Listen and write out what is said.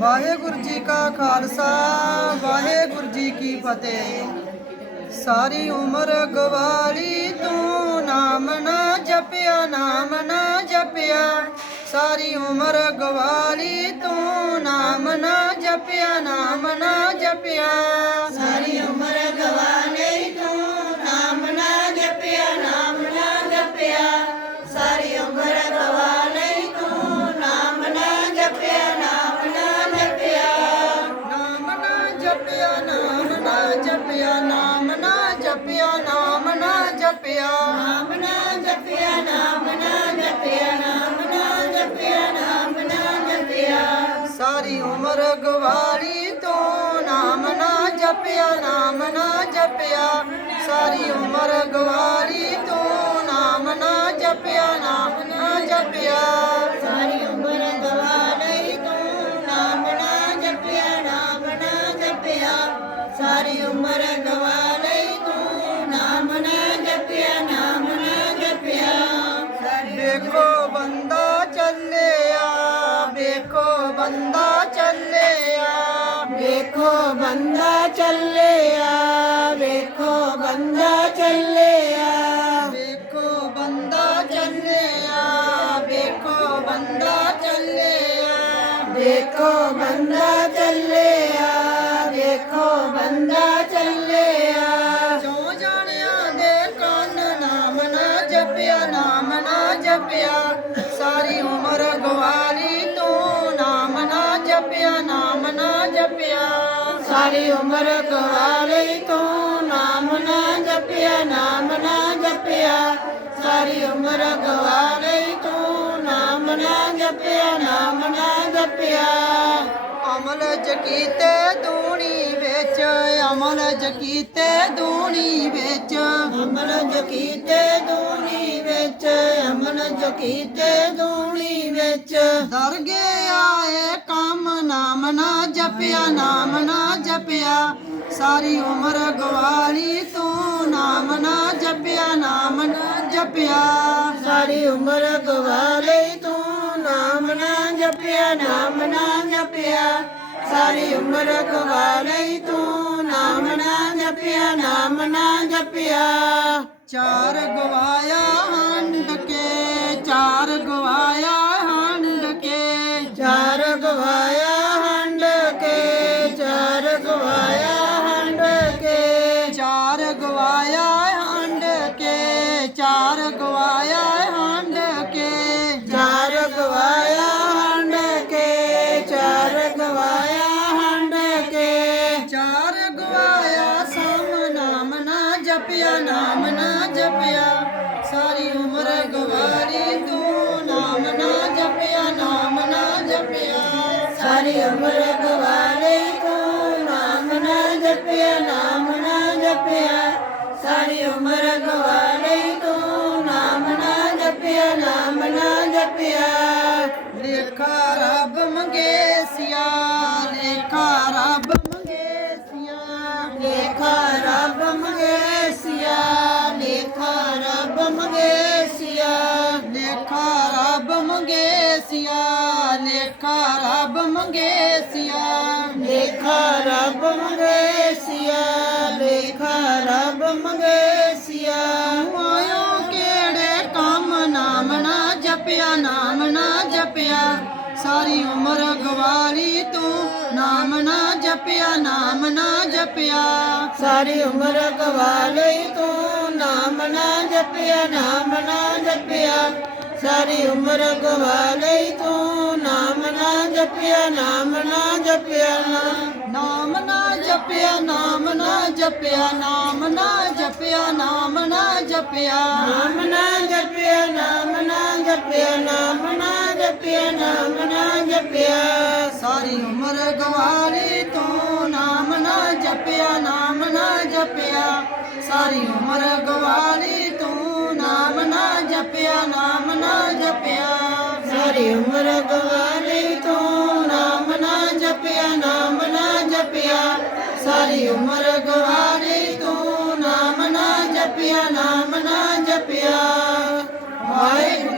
ਵਾਹਿਗੁਰੂ ਜੀ ਕਾ ਖਾਲਸਾ, ਵਾਹਿਗੁਰੂ ਜੀ ਕੀ ਫਤਿਹ। ਸਾਰੀ ਉਮਰ ਗਵਾਲੀ ਤੂੰ ਨਾਮ ਨਾ ਜਪਿਆ, ਨਾਮ ਨਾ ਜਪਿਆ। ਸਾਰੀ ਉਮਰ ਗਵਾਲੀ ਤੂੰ ਨਾਮ ਨਾ ਜਪਿਆ, ਨਾਮ ਨਾ ਜਪਿਆ। ਸਾਰੀ ਜਪਿਆ ਨਾਮ ਨਾ ਜਪਿਆ, ਨਾਮ ਨਾ ਜਪਿਆ, ਨਾਮ ਨਾ ਜਪਿਆ, ਨਾਮ ਨਾ ਜਪਿਆ। ਸਾਰੀ ਉਮਰ ਗਵਾਲੀ ਤੋਂ ਨਾਮ ਨਾ ਜਪਿਆ, ਨਾਮ ਨਾ ਜਪਿਆ। ਸਾਰੀ ਉਮਰ ਗਵਾਲੀ ਤੋਂ ਨਾਮ ਨਾ ਜਪਿਆ, ਨਾਮ ਨਾ ਜਪਿਆ। ਵੇਖੋ ਬੰਦਾ ਚੱਲਿਆ, ਦੇਖੋ ਬੰਦਾ ਚੱਲਿਆ। ਜੋ ਜਾਣਿਆ ਦੇ ਕੰਨ ਨਾਮ ਨਾ ਜਪਿਆ, ਨਾਮ ਨਾ ਜਪਿਆ। ਸਾਰੀ ਉਮਰ ਗਵਾਲੀ ਤੂੰ ਨਾਮ ਨਾ ਜਪਿਆ, ਨਾਮ ਨਾ ਜਪਿਆ। ਸਾਰੀ ਉਮਰ ਗਵਾਲੀ ਤੂੰ ਨਾਮ ਨਾ ਜਪਿਆ, ਨਾਮ ਨਾ ਜਪਿਆ। ਸਾਰੀ ਉਮਰ ਗਵਾਲੀ ਨਾਮ ਨਾ ਜਪਿਆ ਨਾਮ ਨਾ ਜਪਿਆ ਅਮਲ ਜਕੀਤੇ ਦੂਣੀ ਵਿੱਚ ਅਮਲ ਜਕੀਤੇ ਦੂਣੀ ਵਿੱਚ। ਅਮਲ ਜਕੀਤੇ ਦੂਣੀ ਵਿੱਚ ਅਮਲ ਜਕੀਤੇ ਦੂਣੀ ਵਿੱਚ। ਦਰ ਗਿਆ ਏ ਕੰਮ ਨਾਮ ਨਾ ਜਪਿਆ ਨਾਮ ਨਾ ਜਪਿਆ ਸਾਰੀ ਉਮਰ ਗਵਾਲੀ ਤੂੰ ਨਾਮ ਨਾ ਜਪਿਆ ਨਾਮ ਨਾ ਜਪਿਆ ਸਾਰੀ ਉਮਰ ਗਵਾਲੀ ਜਪਿਆ, ਨਾਮ ਨਾ ਜਪਿਆ। ਸਾਰੀ ਉਮਰ ਗਵਾਲੀ ਤੂੰ, ਨਾਮ ਨਾ ਜਪਿਆ, ਨਾਮ ਨਾ ਜਪਿਆ। ਚਾਰ ਗਵਾਇਆ ਹੰਡ ਕੇ, ਚਾਰ ਗਵਾਇਆ ਸਾਰੀ ਉਮਰ ਗਵਾਰੀ ਤੂੰ ਨਾਮ ਨਾ ਜਪਿਆ, ਨਾਮ ਨਾ ਜਪਿਆ। ਸਾਰੀ ਉਮਰ ਗਵਾਰੀ ਤੂੰ ਨਾਮ ਨਾ ਜਪਿਆ, ਨਾਮ ਨਾ ਜਪਿਆ। ਲੇਖਾ ਰੱਬ ਮੰਗੇਸਿਆ ਲੇਖਾ ਰੱਬ ਮੰਗੇਸਿਆ ਲੇਖਾ ਰੱਬ ਮੰਗੇਸਿਆ ਲੇਖਾ ਰੱਬ ਮੰਗੇਸਿਆ ਆਇਓ ਕਿਹੜੇ ਕੰਮ ਨਾਮ ਨਾ ਜਪਿਆ ਨਾਮ ਨਾ ਜਪਿਆ। ਸਾਰੀ ਉਮਰ ਗਵਾਲੀ ਤੂੰ ਨਾਮ ਨਾ ਜਪਿਆ ਨਾਮ ਨਾ ਜਪਿਆ। ਸਾਰੀ ਉਮਰ ਗਵਾਲੀ ਤੂੰ ਨਾਮ ਨਾ ਜਪਿਆ ਨਾਮ ਨਾ ਜਪਿਆ। ਸਾਰੀ ਉਮਰ ਗਵਾਲੀ ਤੂੰ ਨਾਮ ਜਪਿਆ ਨਾਮ ਨਾ ਜਪਿਆ ਨਾਮ ਨਾ ਜਪਿਆ ਨਾਮ ਨਾ ਜਪਿਆ ਨਾਮ ਨਾ ਜਪਿਆ ਨਾਮ ਨਾ ਜਪਿਆ ਨਾਮ ਨਾ ਜਪਿਆ ਨਾਮ ਨਾ ਜਪਿਆ ਨਾਮ ਨਾ ਜਪਿਆ ਨਾਮ ਨਾ ਜਪਿਆ ਸਾਰੀ ਉਮਰ ਗਵਾਲੀ ਤੂੰ ਨਾਮ ਨਾ ਜਪਿਆ ਨਾਮ ਨਾ ਜਪਿਆ ਸਾਰੀ ਉਮਰ ਗਵਾਲੀ ਤੂੰ ਨਾਮ ਨਾ ਜਪਿਆ ਨਾਮ ਨਾ ਜਪਿਆ ਸਾਰੀ ਉਮਰ ਨਾ ਜਪਿਆ ਨਾਮ ਨਾ ਜਪਿਆ, ਸਾਰੀ ਉਮਰ ਗਵਾਲੀ ਤੂੰ ਨਾਮ ਨਾ ਜਪਿਆ, ਨਾਮ ਨਾ ਜਪਿਆ। ਵਾਹਿਗੁਰੂ